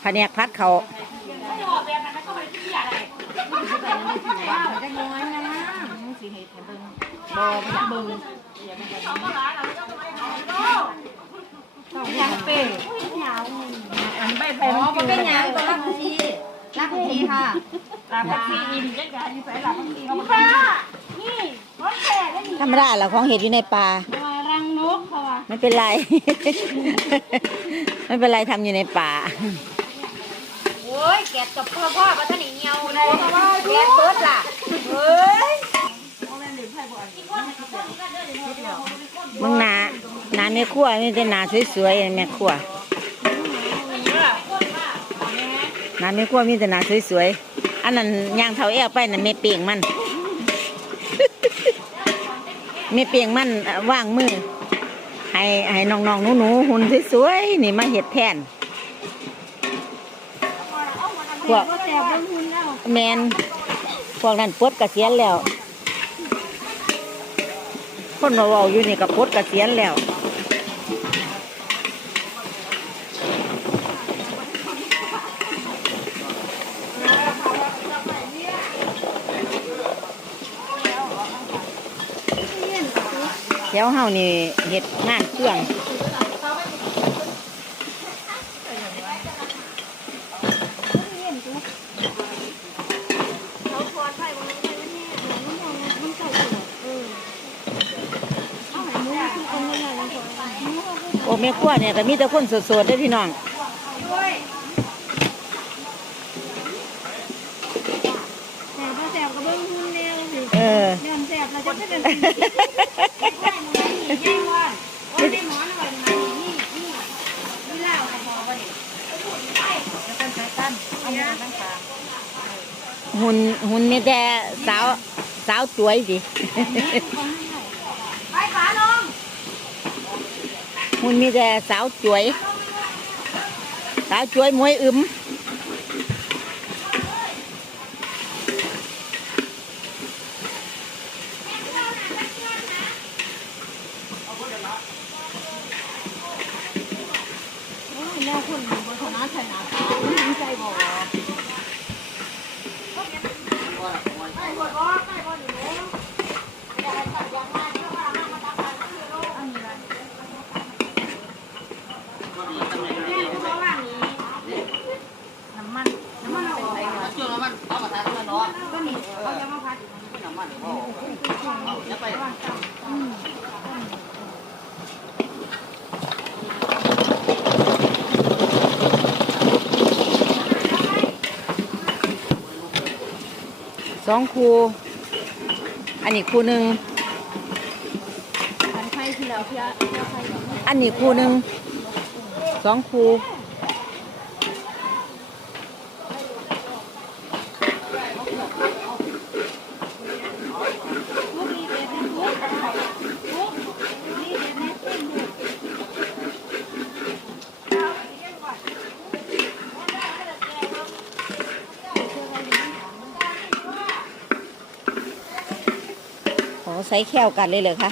แผนกพัดเขาจะน้อยนะสิให้เบิ่งบ่มันเบิ่งต้องยังเป้อันใบแผ่นบ่เป็นหยังก็รักทีรักทีค่ะรักทีอิ่มจังได๋ใส่รักทีเขาบ่ค่ะนี่รถแท้ได้นี่ธรรมดาละของเห็ดอยู่ในป่าว่ารังนกเขาว่าไม่เป็นไร ไม่เป็นไรทำอยู่ในป่าโอ้ ยแกะกับพ่อพ่อบ่ทันได้เหี่ยวเลยแกะเบิดล่ะเฮ้ยมึงหนาหนาแม่ครัวนี่แต่หนาสวยๆแม่ครัวหนาแม่ครัวมีแต่หนาสวยๆอันนั้นย่างเท้าแอวไปนั่นแม่เปียงมันแม่เปียงมันเอ่อว่างมือให้ให้น้องๆหนูๆหุ่นสวยๆนี่มาเห็ดแทน วกแต่เบิ่งหุ่นแล้วแมนพวกนั้นปลดเกษียณแล้ว คนมาเว้าอยู่นี่กับปลดกระเกษียณแล้วเดี๋ยวเฮานี่เฮ็ดงานเครื่อง โอ้แม่ครัวเนี่ยก็มีแต่คนสดๆได้อพี่น้องแต่พอแสบก็เบิ่งหุ่นแล้วสิเออเดือนแสบเราจะเป็นแบบนี้ย่างว่าโอ้ยได้หมอนก่อนมานี่นี่นี่เล่าก็พอบ่นี่แล้วกันใช้กันเอาหมอนตั้งขาหุ่นหุ่นมีแต่สาวสาวสวยดิ ไปขาลง มันมีแต่สาวสวย สาวสวยมวยอึม โอ้ยแม่คนบนธนาชนะขาดีใจบ่น้ำมันน้ำมันเอาไปก่อน ช่วงนั้นมันเอามาทานกันเนาะ ก็มีเขาจะมาพัด น้ำมันโอ้จะไป ส องครูอันนี้ครูหนึ่งขันไฟที่เราเพื่อเพื่อไฟอันนี้ครูหนึ่งสองครู ลูกนี่เด็ดนะลูกลูกนี่เด็ดนะเต้นลูก ขอ ใส่แควกันเลยเลยค่ะ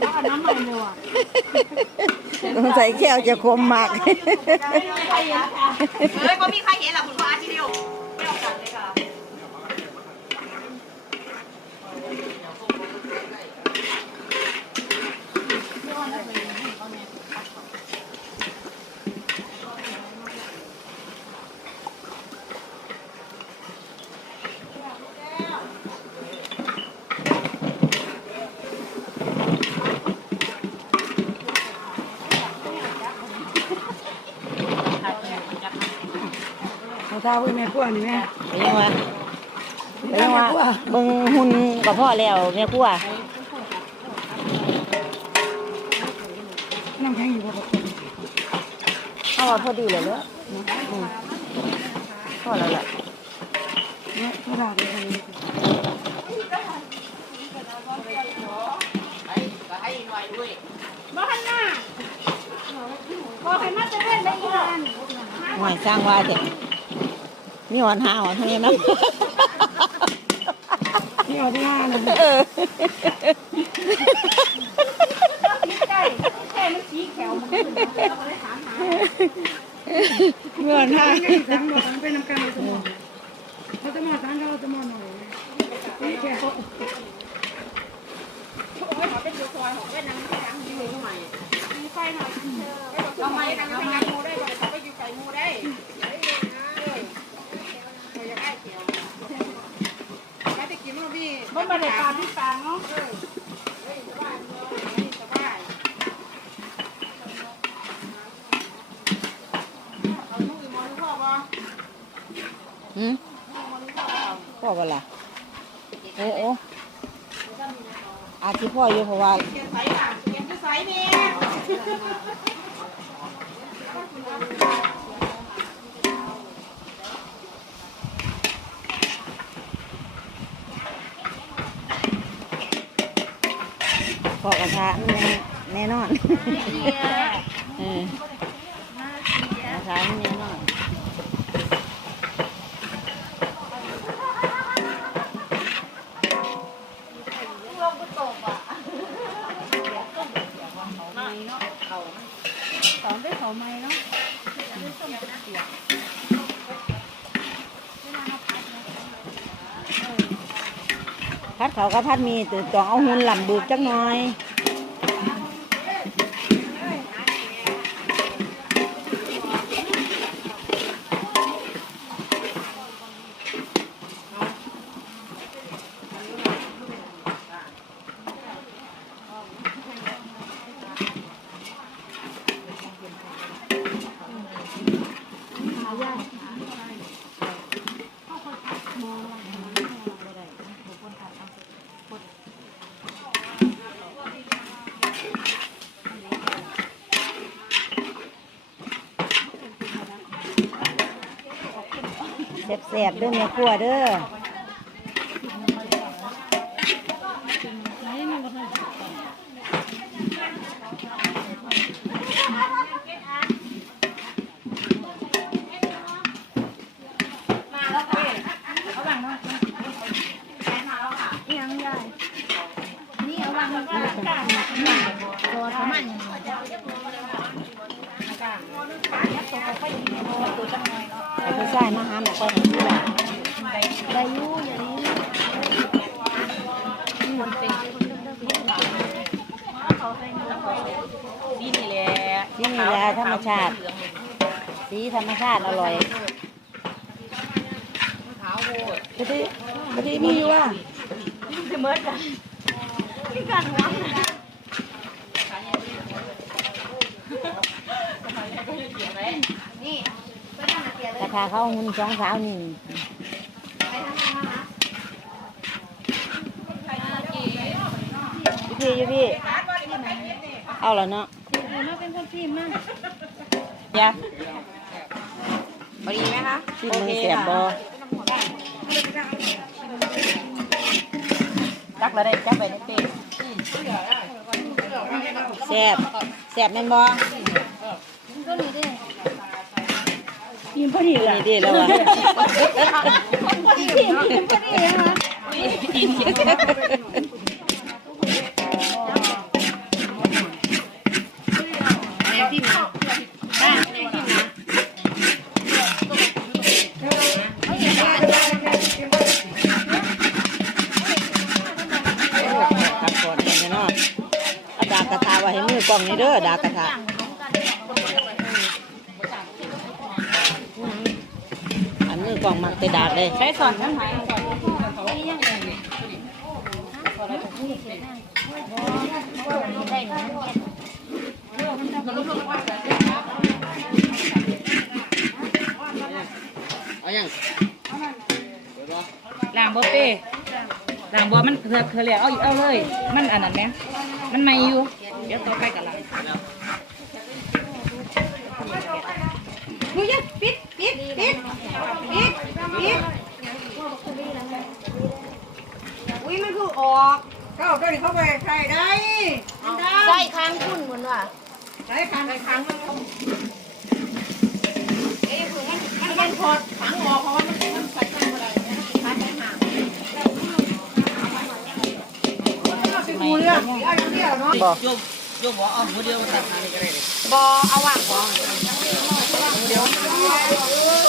เอาน้ำมันเลยว่ะต้องใส่แควจะคมมากเห็นค่ะเฮ้ยบ่มีใครเห็นหรอกคุณฟ้าทีเดียวไม่เอากันเลยค่ะ เข้าไว้แม่ขั้วนี่แม่ไปยังวะไปยังวะเบิ่งหุ่นกับพ่อแล้วแม่ครัวน้ำแข็งอยู่บ่เอาว่าพอดีเลยเนอะพอแล้วล่ะเนี่ยเวลาหน่อยด้านน่ะบอกให้มาจะเล่นได้อีกอันหอยสร้างว่าเถอะ มีหอนหาหอนเท่านี้นะนี่เอาที่ห้านะเออใช่แค่มันสีแขวมันขึ้นเราเลยถามหาเมื่อหน้าสามบอกมันเป็นน้ำกันเลยสมองเขาจะมอสามเขาจะมอหน่อยแค่เขาเอาไม้เอาไม้มูได้บ่เขาไปอยู่ไกลมูได้ มันมาได้ปลาที่ปางเนาะหืมพ่อว่าล่ะโอ้โอ้อาจสิพ่ออยู่เพราะว่าเขียนใส่ค่ะเขียนใส่เนี่ย อกระทะมันยังแน่นอน พัดเขาก็พัดมีแต่ต้องเอาหุ่นลำบึกจักหน่อย แสบๆเด้อแม่ครัวเด้อมาแล้วค่ะเอาหลังเนาะแขนมาแล้วค่ะยังใหญ่นี่เอาหลังมาแล้วค่ะ ตัวทำมันเอาผู้ชายมาหาหมอก่อนให้ดูแลได้ยู่อย่างนี้นี่นี่แหละที่นี่แหละธรรมชาติ สีธรรมชาติอร่อยกะทิกะทิมีอยู่ว่ะจะเมิดกันที่กันหัวนี่ รกระทาเขาเอาหุ่นสองสาวนี่ไปทำอะไรมาอยู่พี่อยู่พี่ เอาแล้วเนาะมาเป็นคนพิมพ์มากยาพอดีไหมคะที่มือแสบบ่จักแล้วได้จักไปในเต้แสบแสบแม่นบ่ พิมพอดีเลยดีแล้วว่ะพิมพ์พิมพอดีนะคะครับก่อนะดากระทาไว้ให้มือกล้องนี่เด้อดากกระทาอันมือ กล้องมักแต่ดากเลยใช้สอนทั้งไหนเอายังล้างบ่เป้ล้างบ่มันเคลือเคลียเอาเอาเลย มันอันนั้นไหมมันไม่อยู่ เดี๋ยวต่อไปกับล้างมึงยังปิด ดปิดปิดปิดอุ้ยมันคือออกเข้าตัวนี้เข้าไปใส่ได้ได้ใส่ค้างคุณเหมือนว่าใส่ขังใส่ขังมันเอ๊ะมันมันมันพอดขังออกเพราะว่ามันมันใส่กันอะไรเนี่ยขังใส่ห่างเป็นกูเรื่องเอาอยู่เดียวเนาะบ่โยมโยมบอกเอาหัวเดียวมาตัดทางนี้ก็ได้เลยบอเอาว่างของ เดี๋ยว